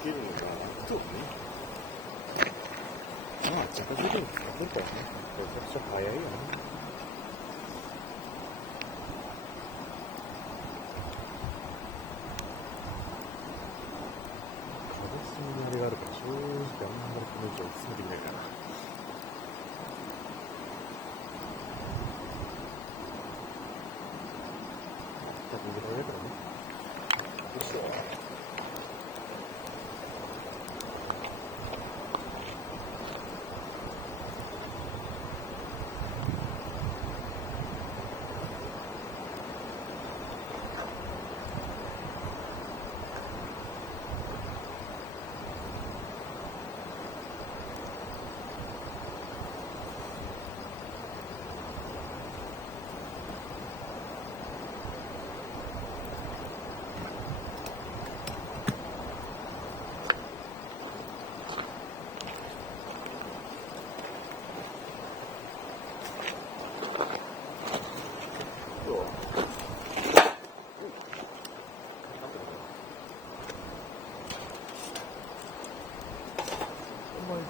つけるのがそうね。まあ着実に使ってたらね、めちゃくちゃ早いよね。風進みのあれがあるから正直あんまりこの以上進めていけないかな。多分ぐらいだからね。よいしょ。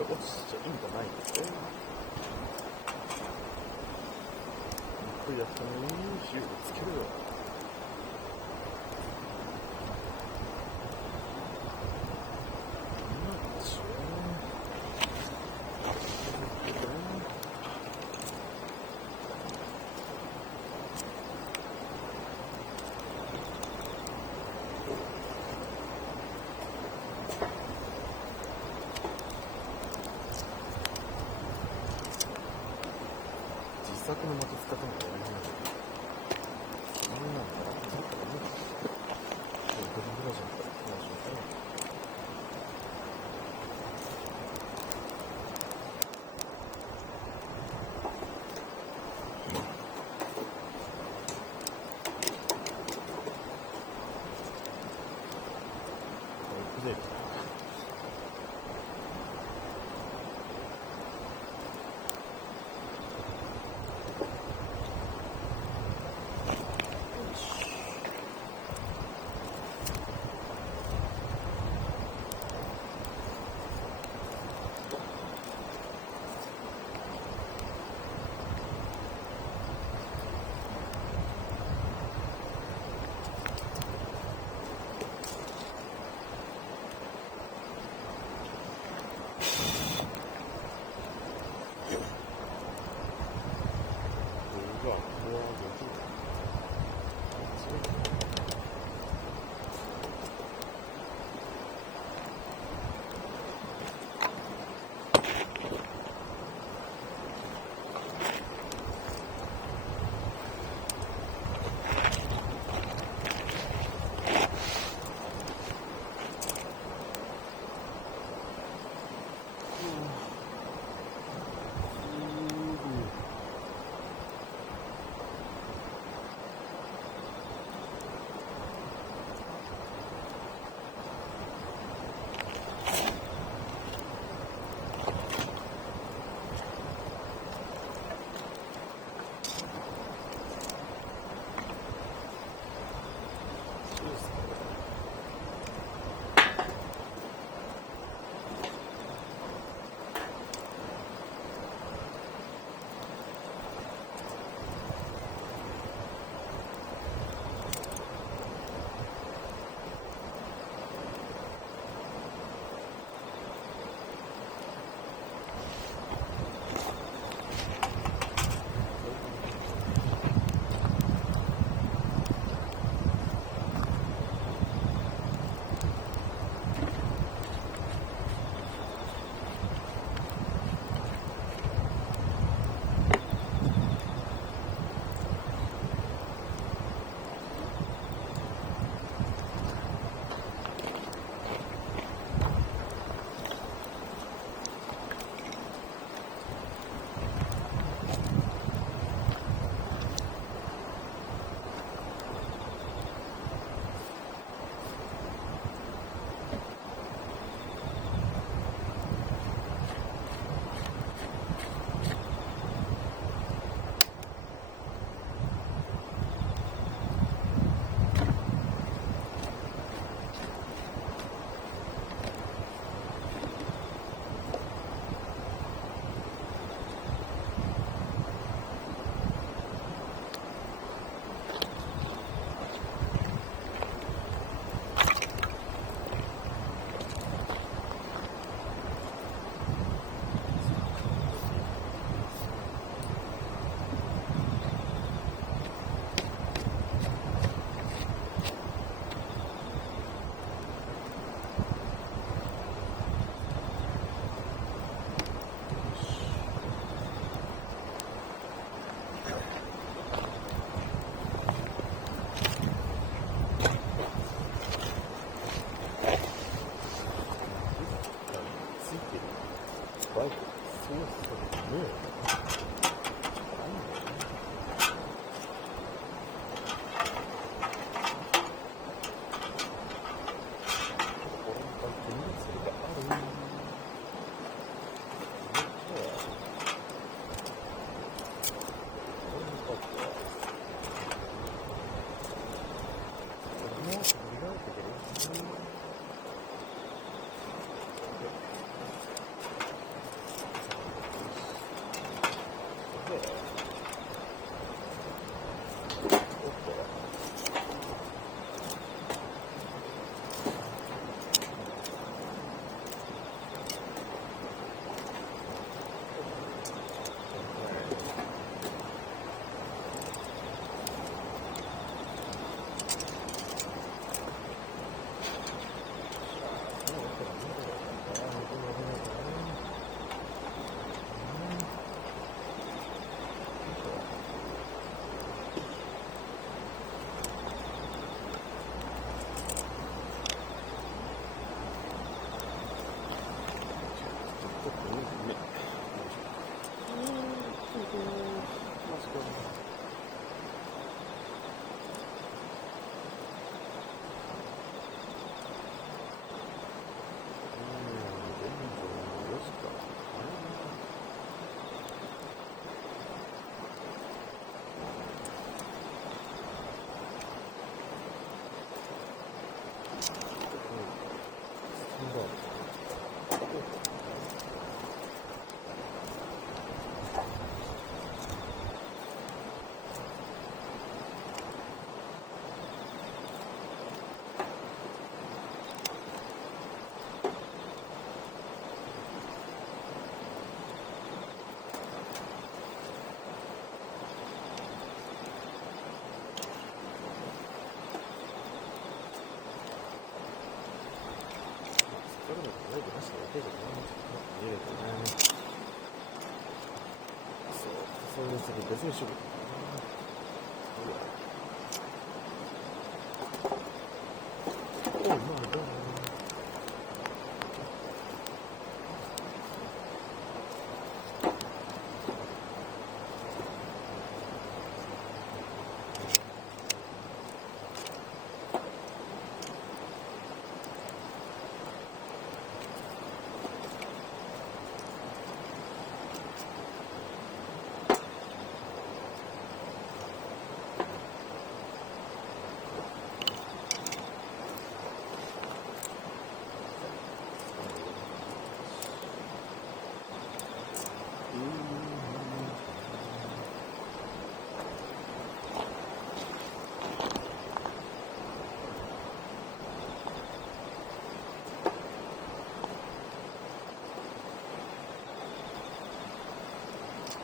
落ちちゃ意味がないんですよ。ゆっくりやったのに火をつけるよ。自作の薪使ったのがやりないけど、なんなんだろう、だったらね、ドリブラジャーから話をしたら、 뭐야, 뭐야, 뭐지? けじゃない見えるとね。そういうやつに別にしよう。おまあだ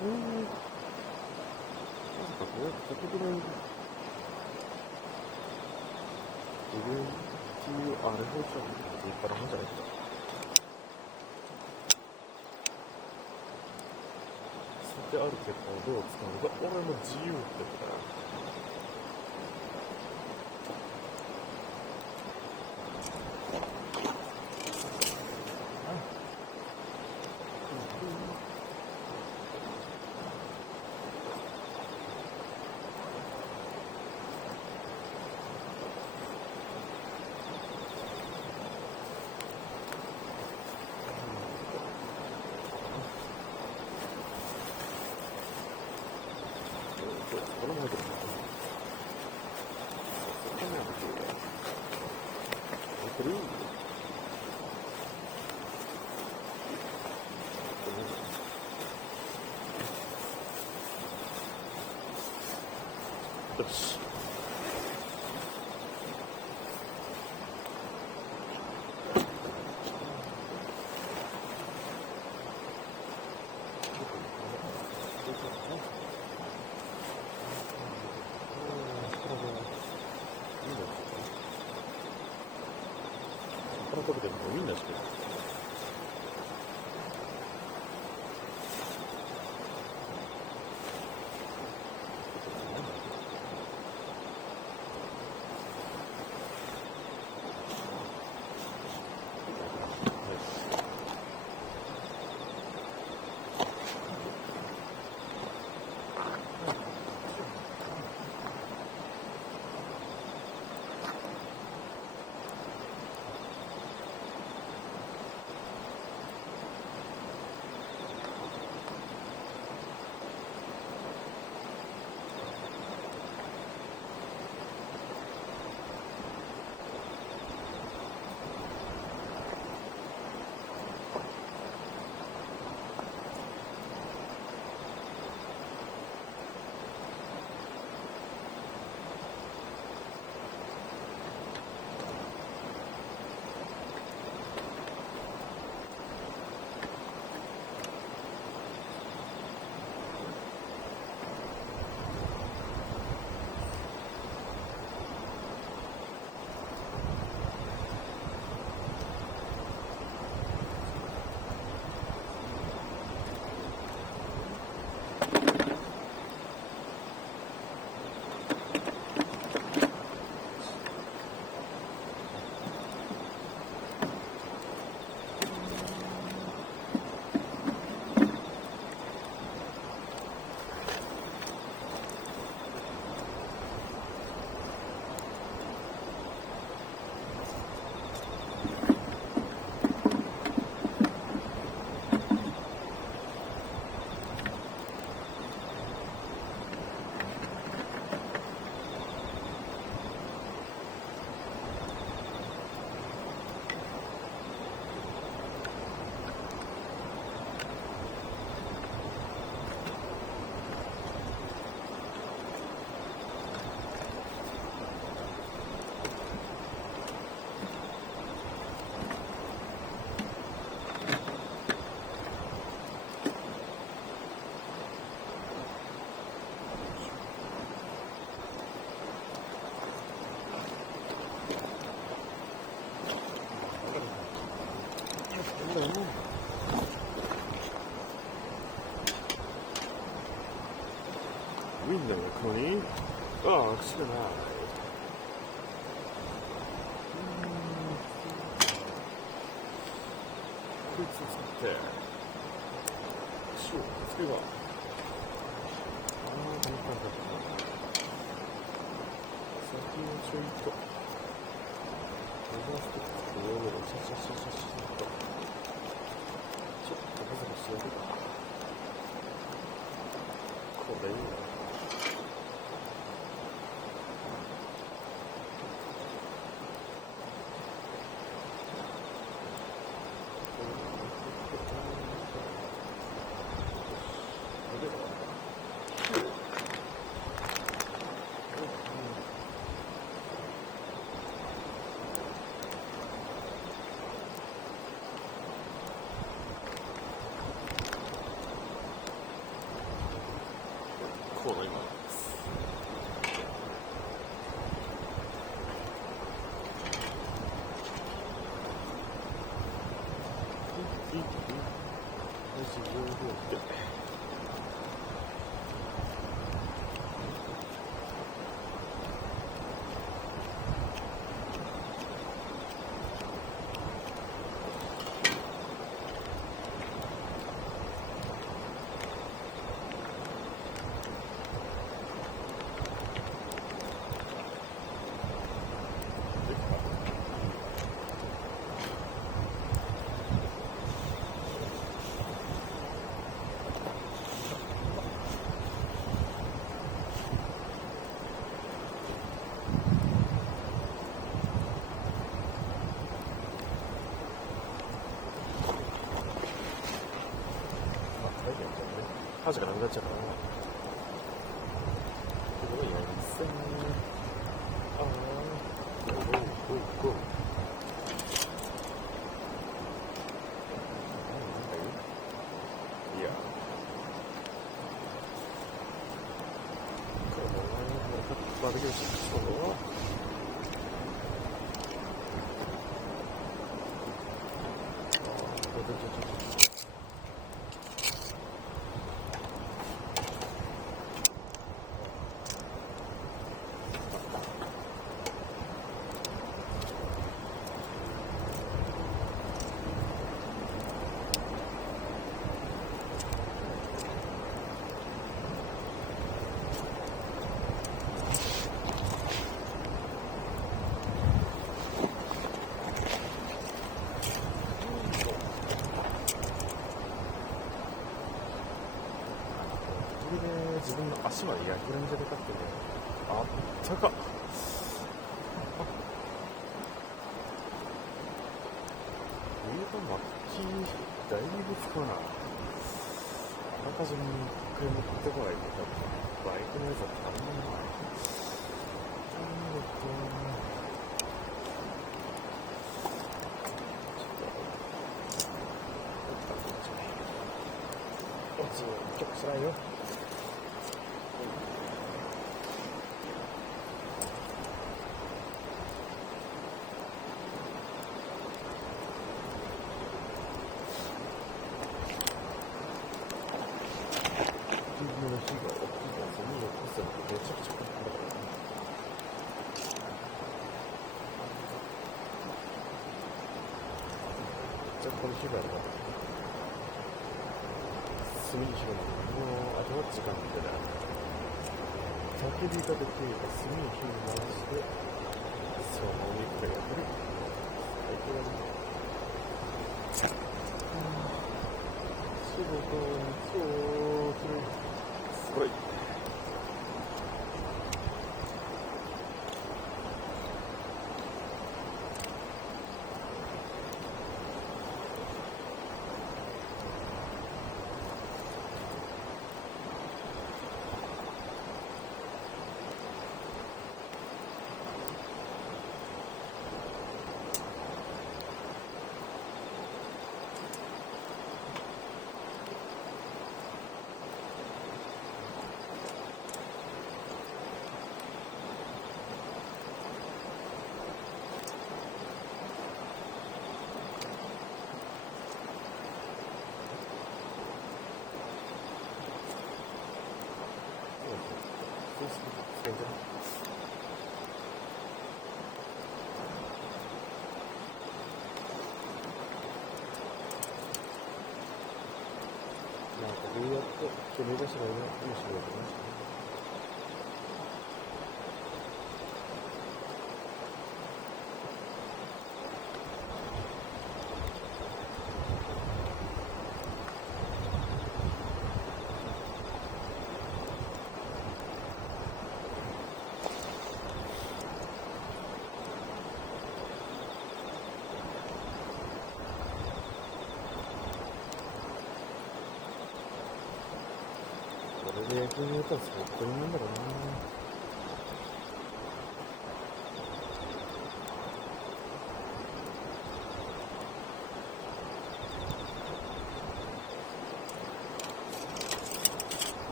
なんかこれ、先ほどのLTU、あれ放射いいからなんじゃないか。吸ってある結果をどう使うのか、俺の自由ってことだよ。これも入ってる。これも入ってる。よし。この時でもいいんですけど。ウィンドウの向こうにああ、口がない。こいつを使って塩をつけばああ、この感覚だ。先をちょいと伸ばしてこの上をシャシャシャシャシャとちょっとガサガサやるか。これいいな。こうなります。箸がなくなっちゃうからな。すごいやりそう。ああ、ゴー。いや。これもバーベキューしそうだ。自分の足まで焼けるんじゃなかってね。あったかっ。冬の末期だいぶ使うな。あらかじめ一回持ってこないと多分バイクのやつは足りないな。ちょっとつらいよ。の日が大きいから、その6歳ってめちゃくちゃかかるからね。めっちゃこの日があるから、炭に火がもうあとは時間でだ。焚き火が出て、炭に火を回して、そのお肉が焼ける。最高だね。仕事にそうする。すごい。通する使いじゃない。なんかどうやって決め出したらいいのかもしれないけどね。これで焼き肉やったら最高なんだろうな。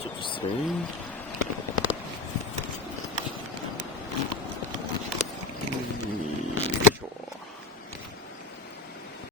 ちょっと失礼。